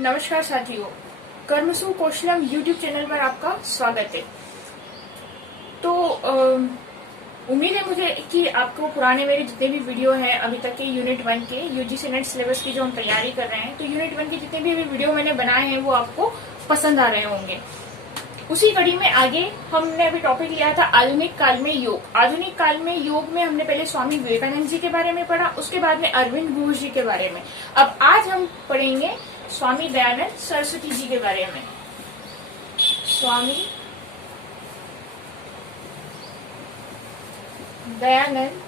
नमस्कार साथियों, कर्मसु कौशलम यूट्यूब चैनल पर आपका स्वागत है। तो उम्मीद है मुझे कि आपको पुराने मेरे जितने भी वीडियो हैं अभी तक के यूनिट 1 के यूजीसी नेट सिलेबस की जो हम तैयारी कर रहे हैं, तो यूनिट 1 के जितने भी वीडियो मैंने बनाए हैं वो आपको पसंद आ रहे होंगे। उसी कड़ी में आगे हमने अभी टॉपिक लिया था आधुनिक काल में योग। आधुनिक काल में योग में हमने पहले स्वामी विवेकानंद जी के बारे में पढ़ा, उसके बाद में अरविंद घोष जी के बारे में। अब आज हम पढ़ेंगे स्वामी दयानंद सरस्वती जी के बारे में। स्वामी दयानंद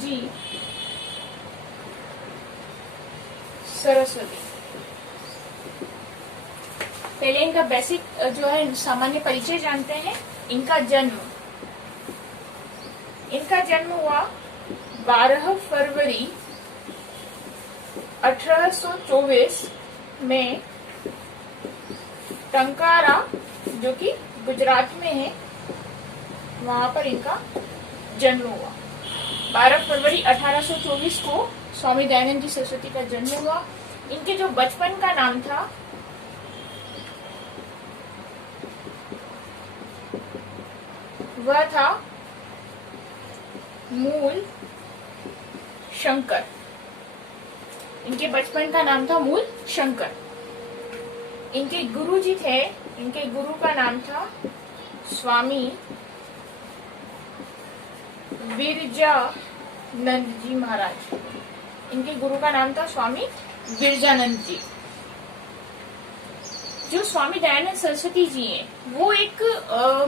जी सरस्वती। पहले इनका बेसिक जो है सामान्य परिचय जानते हैं। इनका जन्म हुआ 12 फरवरी 1824 में टंकारा, जो कि गुजरात में है, वहां पर इनका जन्म हुआ। 12 फरवरी 1824 को स्वामी दयानंद जी सरस्वती का जन्म हुआ। इनके जो बचपन का नाम था वह था मूल शंकर। इनके बचपन का नाम था मूल शंकर। इनके गुरु जी थे, इनके गुरु का नाम था स्वामी विरजानंद जी महाराज। इनके गुरु का नाम था स्वामी विरजानंद जी। जो स्वामी दयानंद सरस्वती जी हैं, वो एक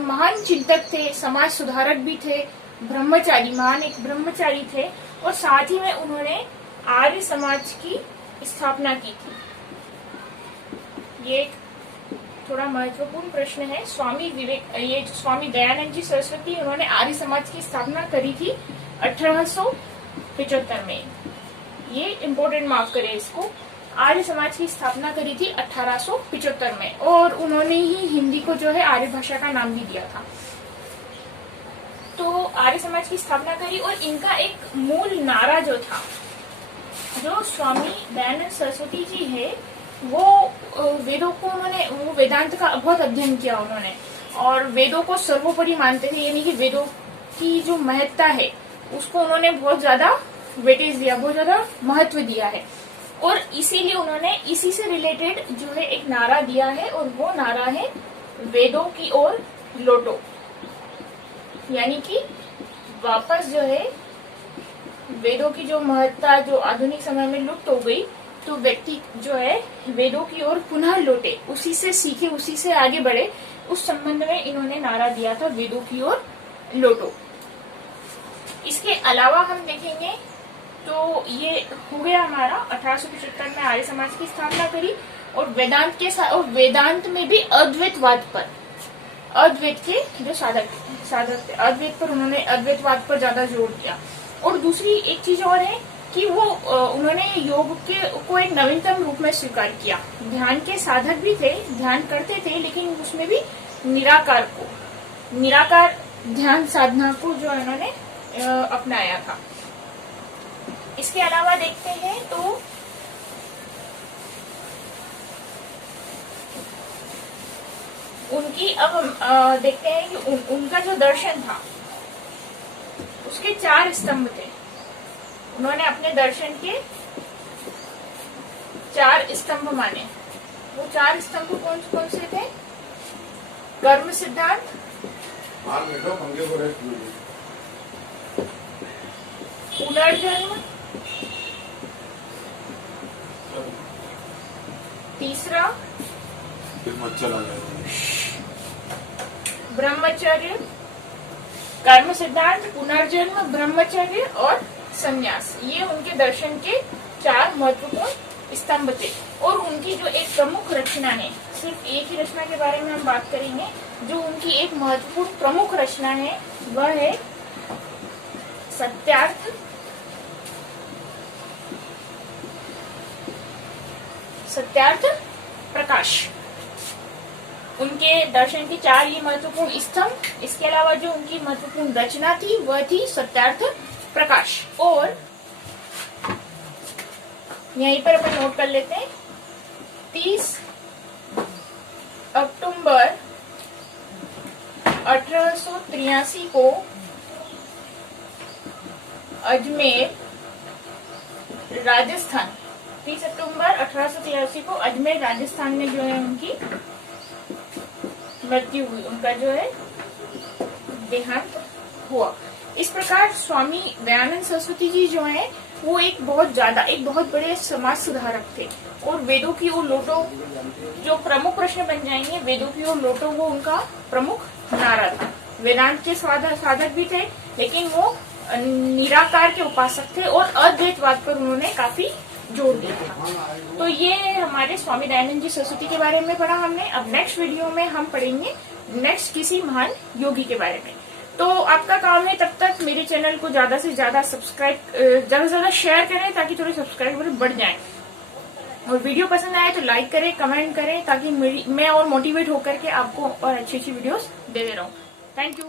महान चिंतक थे, समाज सुधारक भी थे, ब्रह्मचारी, महान एक ब्रह्मचारी थे, और साथ ही में उन्होंने आर्य समाज की स्थापना की थी। ये एक थोड़ा महत्वपूर्ण प्रश्न है। स्वामी दयानंद जी सरस्वती, उन्होंने आर्य समाज की स्थापना करी थी 1875 में। ये इम्पोर्टेंट मार्क करें इसको। आर्य समाज की स्थापना करी थी 1875 में, और उन्होंने ही हिंदी को जो है आर्य भाषा का नाम भी दिया था। तो आर्य समाज की स्थापना करी, और इनका एक मूल नारा जो था, जो स्वामी दयानंद सरस्वती जी है, वो वेदों को वो वेदांत का बहुत अध्ययन किया उन्होंने, और वेदों को सर्वोपरि मानते थे। यानी कि वेदों की जो महत्ता है उसको उन्होंने बहुत ज्यादा वेटेज दिया, बहुत ज्यादा महत्व दिया है, और इसीलिए उन्होंने इसी से रिलेटेड जो है एक नारा दिया है, और वो नारा है वेदों की ओर लौटो। यानी कि वापस जो है वेदों की जो महत्ता जो आधुनिक समय में लुप्त हो गई, तो व्यक्ति जो है वेदों की ओर पुनः लौटे, उसी से सीखे, उसी से आगे बढ़े। उस संबंध में इन्होंने नारा दिया था, वेदों की ओर लौटो। इसके अलावा हम देखेंगे तो ये हो गया हमारा 1875 में आर्य समाज की स्थापना करी, और वेदांत के साथ, और वेदांत में भी अद्वैतवाद पर, अद्वैत के जो साधक थे, अद्वैत पर उन्होंने अद्वैतवाद पर ज्यादा जोर दिया। और दूसरी एक चीज और है कि वो उन्होंने योग को एक नवीनतम रूप में स्वीकार किया। ध्यान के साधक भी थे, ध्यान करते थे, लेकिन उसमें भी निराकार ध्यान साधना को जो उन्होंने अपनाया था। इसके अलावा देखते हैं तो उनकी, अब हम देखते हैं कि उनका जो दर्शन था उसके 4 स्तंभ थे। उन्होंने अपने दर्शन के 4 स्तंभ माने। वो 4 स्तंभ कौन कौन से थे? कर्म सिद्धांत, पुनर्जन्म, तीसरा ब्रह्मचर्य, कर्म सिद्धांत, पुनर्जन्म, ब्रह्मचर्य और संन्यास। ये उनके दर्शन के 4 महत्वपूर्ण स्तंभ थे। और उनकी जो एक प्रमुख रचना है, सिर्फ एक ही रचना के बारे में हम बात करेंगे, जो उनकी एक महत्वपूर्ण प्रमुख रचना है वह है सत्यार्थ प्रकाश। उनके दर्शन के 4 ये महत्वपूर्ण स्तंभ। इसके अलावा जो उनकी महत्वपूर्ण रचना थी वह थी सत्यार्थ प्रकाश। और यहीं पर अपन नोट कर लेते हैं 30 अक्टूबर 1883 को अजमेर राजस्थान, 30 अक्टूबर 1883 को अजमेर राजस्थान में जो है उनकी मृत्यु हुई, उनका जो है देहांत हुआ। इस प्रकार स्वामी दयानंद सरस्वती जी जो है वो एक बहुत बड़े समाज सुधारक थे और वेदों की ओर लौटो जो प्रमुख प्रश्न बन जाएंगे, वेदों की ओर लौटो वो उनका प्रमुख नारा था। वेदांत के साधक भी थे, लेकिन वो निराकार के उपासक थे और अद्वैतवाद पर उन्होंने काफी जोर दिया था। तो ये हमारे स्वामी दयानंद जी सरस्वती के बारे में पढ़ा हमने। अब नेक्स्ट वीडियो में हम पढ़ेंगे नेक्स्ट किसी महान योगी के बारे में। तो आपका काम है तब तक मेरे चैनल को ज्यादा से ज्यादा शेयर करें ताकि थोड़े सब्सक्राइबर बढ़ जाएं, और वीडियो पसंद आए तो लाइक करें, कमेंट करें, ताकि मैं और मोटिवेट होकर के आपको और अच्छी वीडियोस दे रहा हूँ। Thank you.